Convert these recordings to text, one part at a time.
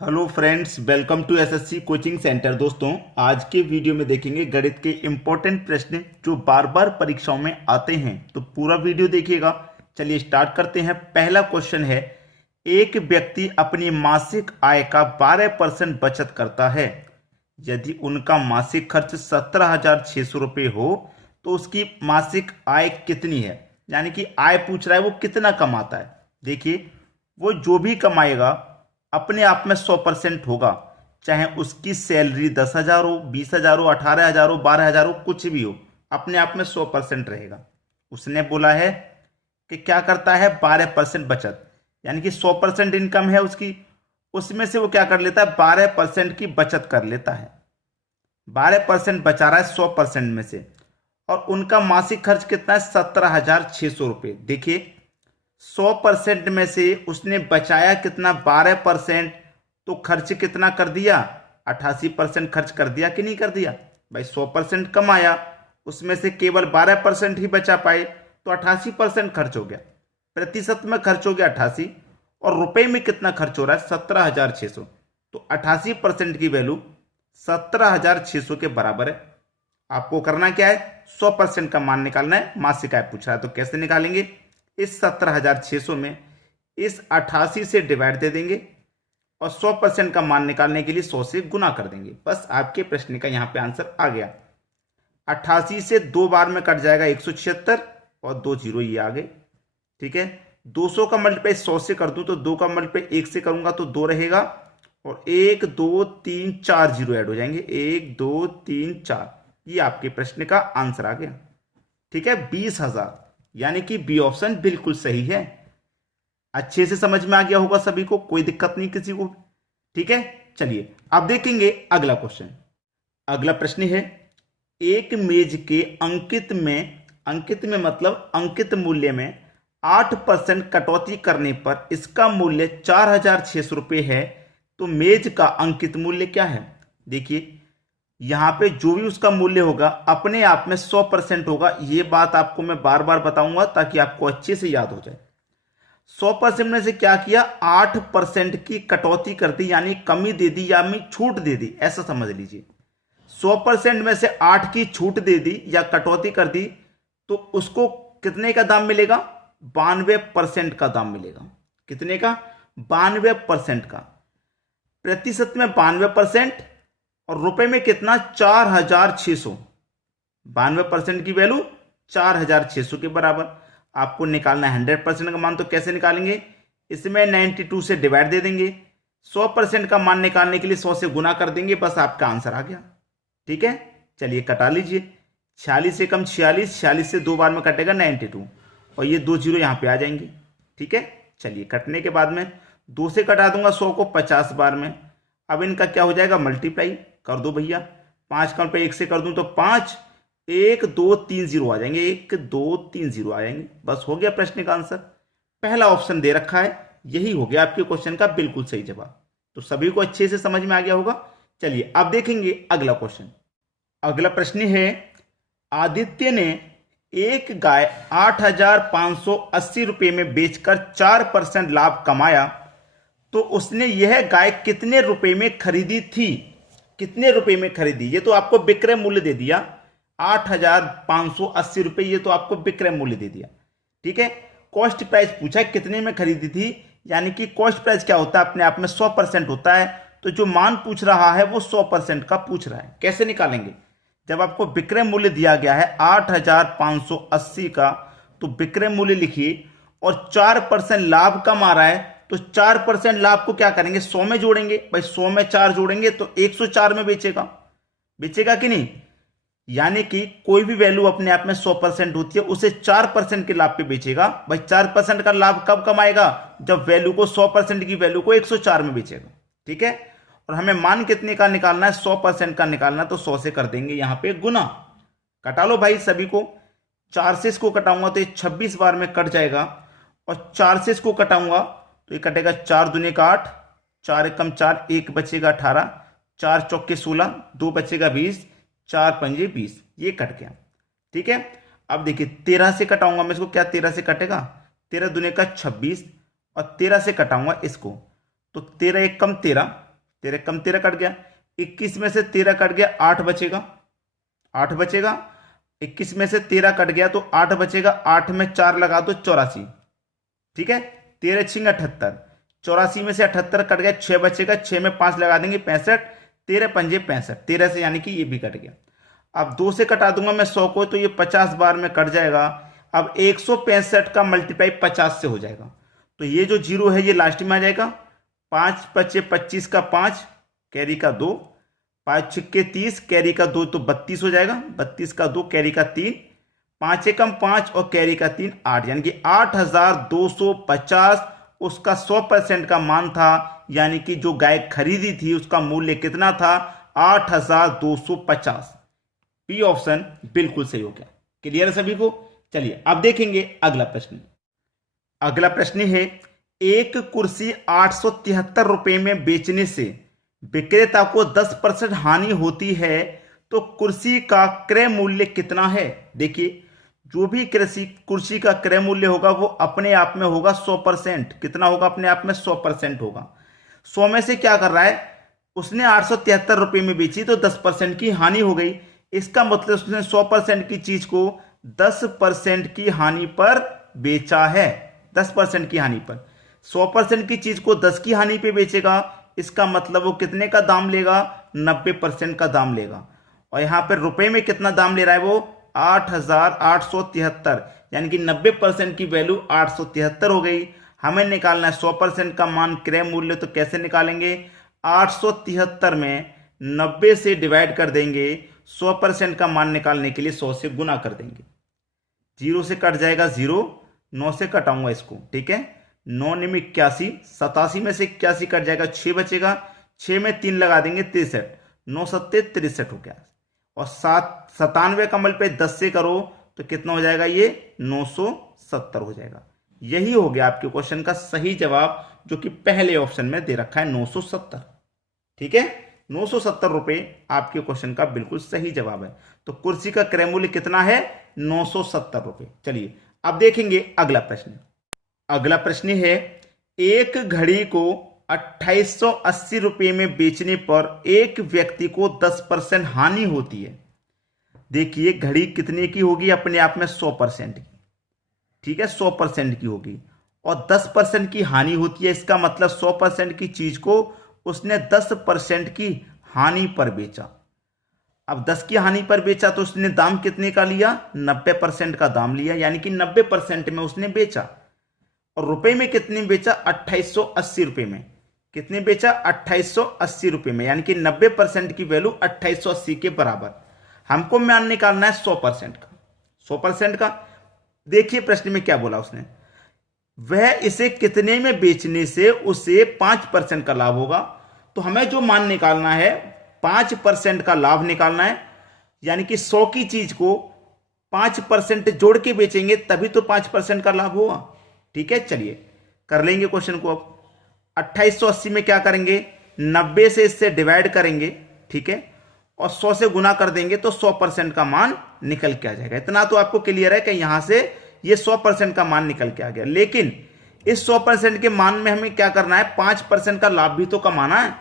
Hello friends, welcome to SSC coaching centre. दोस्तों, आज के वीडियो में देखेंगे गणित के इम्पोर्टेंट प्रश्न जो बार बार परीक्षाओं में आते हैं। तो पूरा वीडियो देखिएगा। चलिए स्टार्ट करते हैं। पहला क्वेश्चन है, एक व्यक्ति अपनी मासिक आय का 12% बचत करता है। यदि उनका मासिक खर्च 17,600 रुपये हो तो उसकी मासिक आय कितनी है। यानी कि आय पूछ रहा है, वो कितना कमाता है। देखिए, वो जो भी कमाएगा अपने आप में 100% होगा, चाहे उसकी सैलरी 10,000 हो, 20,000 हो, 18,000 हो, 12,000 हो, कुछ भी हो, अपने आप में 100% रहेगा। उसने बोला है कि क्या करता है, 12% बचत, यानी कि 100% इनकम है उसकी, उसमें से वो क्या कर लेता है, 12% की बचत कर लेता है। 12% बचा रहा है 100% में से। और उनका मासिक खर्च कितना है, 17,600 रुपये। देखिए, 100% में से उसने बचाया कितना, 12%। तो खर्च कितना कर दिया, 88% खर्च कर दिया कि नहीं कर दिया भाई। 100% कमाया, उसमें से केवल 12% ही बचा पाए, तो 88% खर्च हो गया। प्रतिशत में खर्च हो गया 88, और रुपए में कितना खर्च हो रहा है, 17,600। तो 88% की वैल्यू 17,600 के बराबर है। आपको करना क्या है, 100% का मान निकालना है। मासिक आय पूछ रहा है तो कैसे निकालेंगे, इस 17,600 में इस 88 से डिवाइड दे देंगे और 100% का मान निकालने के लिए 100 से गुना कर देंगे। बस आपके प्रश्न का यहां पे आंसर आ गया। 88 से 2 बार में कट जाएगा 176 और 2 जीरो ये आ गए। ठीक है, 200 का मल्टीप्लाई 100 से कर दूं तो 2 का मल्टीप्लाई 1 से करूंगा तो 2 रहेगा, और 1 2 3 4 जीरो ऐड हो जाएंगे। 1 2 3 4, ये आपके प्रश्न का आंसर आ गया। ठीक है, 20,000, यानी कि बी ऑप्शन बिल्कुल सही है। अच्छे से समझ में आ गया होगा सभी को, कोई दिक्कत नहीं किसी को। ठीक है, चलिए अब देखेंगे अगला क्वेश्चन। अगला प्रश्न है, एक मेज के अंकित में मतलब अंकित मूल्य में 8% कटौती करने पर इसका मूल्य 4,600 रुपये है। तो मेज का अंकित मूल्य क्या है। देखिए, यहां पे जो भी उसका मूल्य होगा अपने आप में 100% होगा। ये बात आपको मैं बार बार बताऊंगा ताकि आपको अच्छे से याद हो जाए। 100% में से क्या किया, 8% की कटौती कर दी, यानी कमी दे दी या छूट दे दी, ऐसा समझ लीजिए। 100% में से 8 की छूट दे दी या कटौती कर दी, तो उसको कितने का दाम मिलेगा, 92% का दाम मिलेगा। कितने का, 92% का। प्रतिशत में 92%, और रुपए में कितना, 4,600। 92% की वैल्यू 4,600 के बराबर। आपको निकालना है 100% का मान, तो कैसे निकालेंगे, इसमें 92 से डिवाइड दे देंगे। 100% का मान निकालने के लिए 100 से गुना कर देंगे, बस आपका आंसर आ गया। ठीक है, चलिए कटा लीजिए। 46 से कम 46, 46 से 2 बार में कटेगा 92, और ये 2 जीरो यहाँ पे आ जाएंगे। ठीक है, चलिए कटने के बाद में 2 से कटा दूंगा 100 को 50 बार में। अब इनका क्या हो जाएगा, मल्टीप्लाई कर दो भैया। 5 का पे 1 से कर दूं तो 5, 1 2 3 जीरो आ जाएंगे, 1 2 3 जीरो आ जाएंगे। बस हो गया प्रश्न का आंसर। पहला ऑप्शन दे रखा है, यही हो गया आपके क्वेश्चन का बिल्कुल सही जवाब। तो सभी को अच्छे से समझ में आ गया होगा। चलिए अब देखेंगे अगला क्वेश्चन। अगला प्रश्न है, आदित्य ने एक गाय 8,580 रुपये में बेचकर 4% लाभ कमाया, तो उसने यह गाय कितने रुपए में खरीदी थी। कितने रुपए में खरीदी, ये तो आपको विक्रय मूल्य दे दिया, 8,580 रुपये, ये तो आपको विक्रय मूल्य दे दिया। ठीक है, कॉस्ट प्राइस पूछा कितने में खरीदी थी, यानी कि कॉस्ट प्राइस क्या होता है, अपने आप में 100% होता है। तो जो मान पूछ रहा है वो 100% का पूछ रहा है। कैसे निकालेंगे, जब आपको विक्रय मूल्य दिया गया है 8,580 का, तो विक्रय मूल्य लिखिए, और 4% लाभ कमा रहा है, तो 4% लाभ को क्या करेंगे, 100 में जोड़ेंगे। भाई 100 में 4 जोड़ेंगे तो 104 में बेचेगा। बेचेगा कि नहीं, यानी कि कोई भी वैल्यू अपने आप में 100% होती है, उसे 4% के लाभ पे बेचेगा। भाई 4% का लाभ कब कमाएगा, जब वैल्यू को 100% की वैल्यू को 104 में बेचेगा। ठीक है, और हमें मान कितने का निकालना है, 100% का निकालना, तो 100 से कर देंगे यहां पे गुना। कटा लो भाई सभी को। 4 से इसको कटाऊंगा तो ये 26 बार में कट जाएगा, और 4 से इसको कटाऊंगा तो ये कटेगा 4 दूने का 8, 4 एकम 4, 1 बचेगा 18, 4 चौके 16, 2 बचेगा 20, 4 पंजे 20, ये कट गया। ठीक है, अब देखिए 13 से कटाऊंगा मैं इसको, क्या 13 से कटेगा, 13 दूने का 26, और 13 से कटाऊंगा इसको, तो 13 एक कम 13, 13 कम 13 कट गया, 21 में से 13 कट गया, 8 बचेगा, 8 बचेगा, 21 में से 13 कट गया तो 8 बचेगा, 8 में 4 लगा दो 84, ठीक है, 13 छिंग 78, 84 में से 78 कट गया, 6 बचेगा, 6 में 5 लगा देंगे 65, 13 पंजे 65, 13 से यानी कि ये भी कट गया। अब 2 से कटा दूंगा मैं 100 को तो ये 50 बार में कट जाएगा। अब 165 का मल्टीप्लाई 50 से हो जाएगा, तो ये जो जीरो है ये लास्ट में आ जाएगा। 5 पचे 25 का 5 कैरी का 2, 5 छिक्के 30 कैरी का 2 तो 32 हो जाएगा, 32 का 2 कैरी का 3, 5 एकम 5 और कैरी का 3 8, यानी कि 8250 उसका 100% का मान था, यानी कि जो गाय खरीदी थी उसका मूल्य कितना था 8250। बी ऑप्शन बिल्कुल सही हो गया। क्लियर है सभी को। चलिए अब देखेंगे अगला प्रश्न। अगला प्रश्न है, एक कुर्सी 873 रुपए में बेचने से विक्रेता को 10% हानि होती है तो कुर्सी का क्रय मूल्य कितना है। देखिए जो भी कुर्सी का क्रय मूल्य होगा वो अपने आप में होगा 100%। कितना होगा अपने आप में 100% होगा। 100 में से क्या कर रहा है, उसने 873 रुपए में बेची तो 10% की हानि हो गई। इसका मतलब उसने 100% की चीज को 10% की हानि पर बेचा है। 10% की हानि पर 100% की चीज को 10 की हानि पे बेचेगा, इसका मतलब वो कितने का दाम लेगा 90% का दाम लेगा। और यहां पर रुपए में कितना दाम ले रहा है वो 8873, यानी कि 90% की वैल्यू 873 हो गई। हमें निकालना है 100% का मान क्रय मूल्य, तो कैसे निकालेंगे 873 में 90 से डिवाइड कर देंगे, 100% का मान निकालने के लिए 100 से गुना कर देंगे। 0 से कट जाएगा 0, 9 से कटाऊंगा इसको, ठीक है, 9 निम 81, 87 में से 81 कट जाएगा, 6 बचेगा, 6 में 3 लगा देंगे 63, 9 सत्ते 63 हो गया। और 97 का मल पे 10 से करो तो कितना हो जाएगा ये 970 हो जाएगा। यही हो गया आपके क्वेश्चन का सही जवाब, जो कि पहले ऑप्शन में दे रखा है 970। ठीक है, 970 रुपए आपके क्वेश्चन का बिल्कुल सही जवाब है। तो कुर्सी का क्रय मूल्य कितना है 970 रुपए। चलिए अब देखेंगे अगला प्रश्न। अगला प्रश्न है, एक घड़ी को 2880 रुपए में बेचने पर एक व्यक्ति को 10% हानि होती है। देखिए घड़ी कितने की होगी, अपने आप में 100% की, ठीक है, 100% की होगी और 10% की हानि होती है। इसका मतलब 100% की चीज को उसने 10% की हानि पर बेचा। अब 10 की हानि पर बेचा तो उसने दाम कितने का लिया 90% का दाम लिया, यानी कि 90% में उसने बेचा। और रुपए में कितने बेचा 2880 रुपए में। कितने बेचा 2880 रुपए में, यानी कि 90% की वैल्यू 2880 के बराबर। हमको मान निकालना है 100% का। 100% का देखिए प्रश्न में क्या बोला उसने, वह इसे कितने में बेचने से उसे 5% का लाभ होगा। तो हमें जो मान निकालना है 5% का लाभ निकालना है, यानी कि 100 की चीज को 5% जोड़ के बेचेंगे तभी तो 5% का लाभ होगा। ठीक है, चलिए कर लेंगे क्वेश्चन को। अब 2880 में क्या करेंगे 90 से इससे डिवाइड करेंगे, ठीक है, और 100 से गुना कर देंगे तो 100% का मान निकल के आ जाएगा। इतना तो आपको क्लियर है कि यहां से ये 100% का मान निकल के आ गया। लेकिन इस 100% के मान में हमें क्या करना है 5% का लाभ भी तो कमाना है।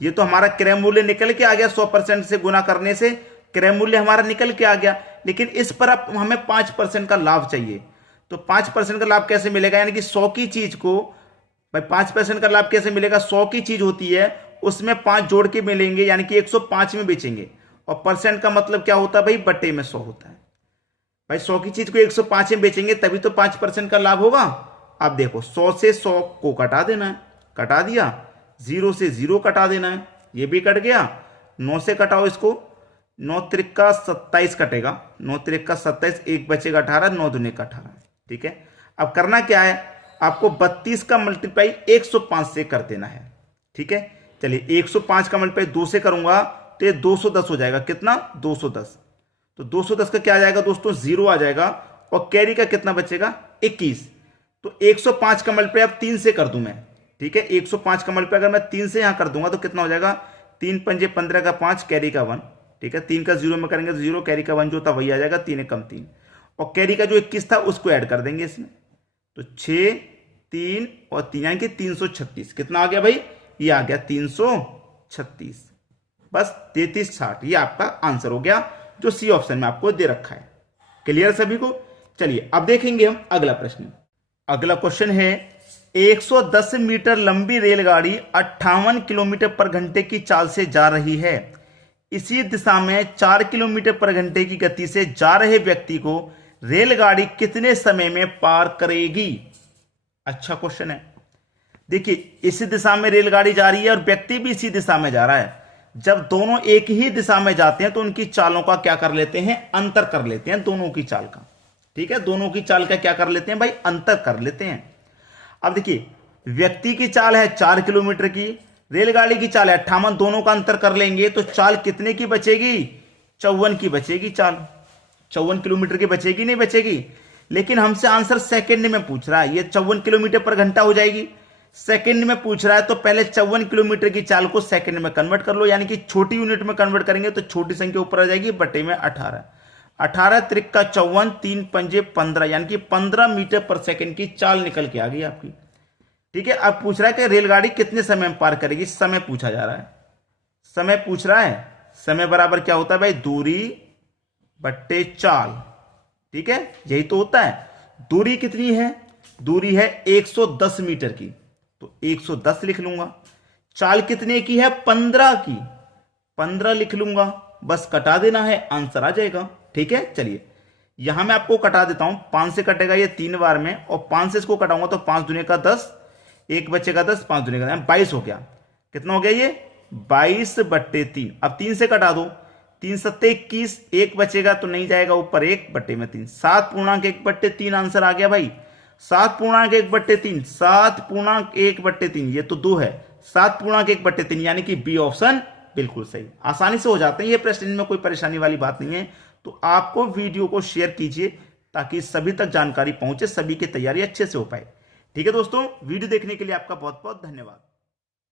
ये तो हमारा क्रय मूल्य निकल के आ गया, 100% से गुना करने से क्रय मूल्य हमारा निकल के आ गया। लेकिन इस पर अब हमें 5% का लाभ चाहिए। तो 5% का लाभ कैसे मिलेगा, यानी कि 100 की चीज को भाई 5% का लाभ कैसे मिलेगा, 100 की चीज होती है उसमें 5 जोड़ के मिलेंगे, यानी कि 105 में बेचेंगे। और परसेंट का मतलब क्या होता है भाई बटे में 100 होता है। भाई 100 की चीज को 105 में बेचेंगे तभी तो 5% का लाभ होगा। अब देखो 100 से 100 को कटा देना है, कटा दिया, 0 से 0 कटा देना है, ये भी कट गया। 9 से कटाओ इसको, 9 त्रिका 27 कटेगा, 9 त्रिका 27, 1 बचेगा 18, 9 दूने का 18। ठीक है, अब करना क्या है, आपको 32 का मल्टीप्लाई 105 से कर देना है। ठीक है, चलिए 105 का मल्टीप्लाई 2 से करूंगा तो ये 210 हो जाएगा। कितना 210, तो 210 का क्या आ जाएगा दोस्तों 0 आ जाएगा। और कैरी का कितना बचेगा 21। तो 105 का मल्टीप्लाई अब 3 से कर दूं मैं। ठीक है, 105 का मल्टीप्लाई अगर मैं 3 से यहां कर दूंगा तो कितना हो जाएगा 3 पंजे 15 का 5 कैरी का 1। ठीक है, 3 का 0 में करेंगे तो 0, कैरी का 1 जो था वही आ जाएगा, 3 कम 3। और कैरी का जो 21 था उसको ऐड कर देंगे इसमें, तो 6 3 और 3 यानी कि 336। कितना आ गया भाई, ये आ गया 336। 36, बस 3360 ये आपका आंसर हो गया जो सी ऑप्शन में आपको दे रखा है। क्लियर सभी को? चलिए अब देखेंगे हम अगला प्रश्न। अगला क्वेश्चन है 110 मीटर लंबी रेलगाड़ी 58 किलोमीटर पर घंटे की चाल से जा रही है। इसी दिशा में 4 किलोमीटर पर घंटे की गति से जा रहे व्यक्ति को रेलगाड़ी कितने समय में पार करेगी? अच्छा क्वेश्चन है। देखिए इसी दिशा में रेलगाड़ी जा रही है और व्यक्ति भी इसी दिशा में जा रहा है। जब दोनों एक ही दिशा में जाते हैं तो उनकी चालों का क्या कर लेते हैं? अंतर कर लेते हैं दोनों की चाल का। ठीक है, दोनों की चाल का क्या कर लेते हैं भाई? अंतर कर लेते हैं। अब देखिए व्यक्ति की चाल है 4 किलोमीटर की, रेलगाड़ी की चाल है 58, दोनों का अंतर कर लेंगे तो चाल कितने की बचेगी? 54 की बचेगी चाल। 54 किलोमीटर की बचेगी नहीं बचेगी? लेकिन हमसे आंसर सेकंड में पूछ रहा है, ये 54 किलोमीटर पर घंटा हो जाएगी। सेकंड में पूछ रहा है तो पहले 54 किलोमीटर की चाल को सेकंड में कन्वर्ट कर लो, यानी कि छोटी यूनिट में कन्वर्ट करेंगे तो छोटी संख्या ऊपर आ जाएगी, बटे में 18। 18 त्रिक का 54, 3 पंजे 15, यानी कि 15 मीटर पर सेकंड की चाल निकल के आ गई आपकी। ठीक है, अब पूछ रहा है कि रेलगाड़ी कितने समय में पार करेगी? समय पूछा जा रहा है, समय पूछ रहा है। समय बराबर क्या होता है भाई? दूरी बट्टे चाल। ठीक है, यही तो होता है। दूरी कितनी है? दूरी है 110 मीटर की, तो 110 लिख लूंगा। चाल कितने की है? 15 की, 15 लिख लूंगा। बस कटा देना है, आंसर आ जाएगा। ठीक है, चलिए यहां मैं आपको कटा देता हूं। 5 से कटेगा ये 3 बार में, और 5 से इसको कटाऊंगा तो 5 दूनी का 10, 1 बचेगा 10, 5 दूनी का 22 हो गया। कितना हो गया ये? 22 बट्टे 3। अब 3 से कटा दो, 3 सत्ते 21, 1 बचेगा तो नहीं जाएगा ऊपर, 1 बट्टे में 3, 7.1 बट्टे 3 आंसर आ गया भाई। 7.1 बट्टे 3, 7.1 बट्टे 3, ये तो 2 है। 7.1 बट्टे 3 यानी कि बी ऑप्शन बिल्कुल सही। आसानी से हो जाते हैं ये प्रश्न, इनमें कोई परेशानी वाली बात नहीं है। तो आपको वीडियो को शेयर कीजिए ताकि सभी तक जानकारी पहुंचे, सभी की तैयारी अच्छे से हो पाए। ठीक है दोस्तों, वीडियो देखने के लिए आपका बहुत बहुत धन्यवाद।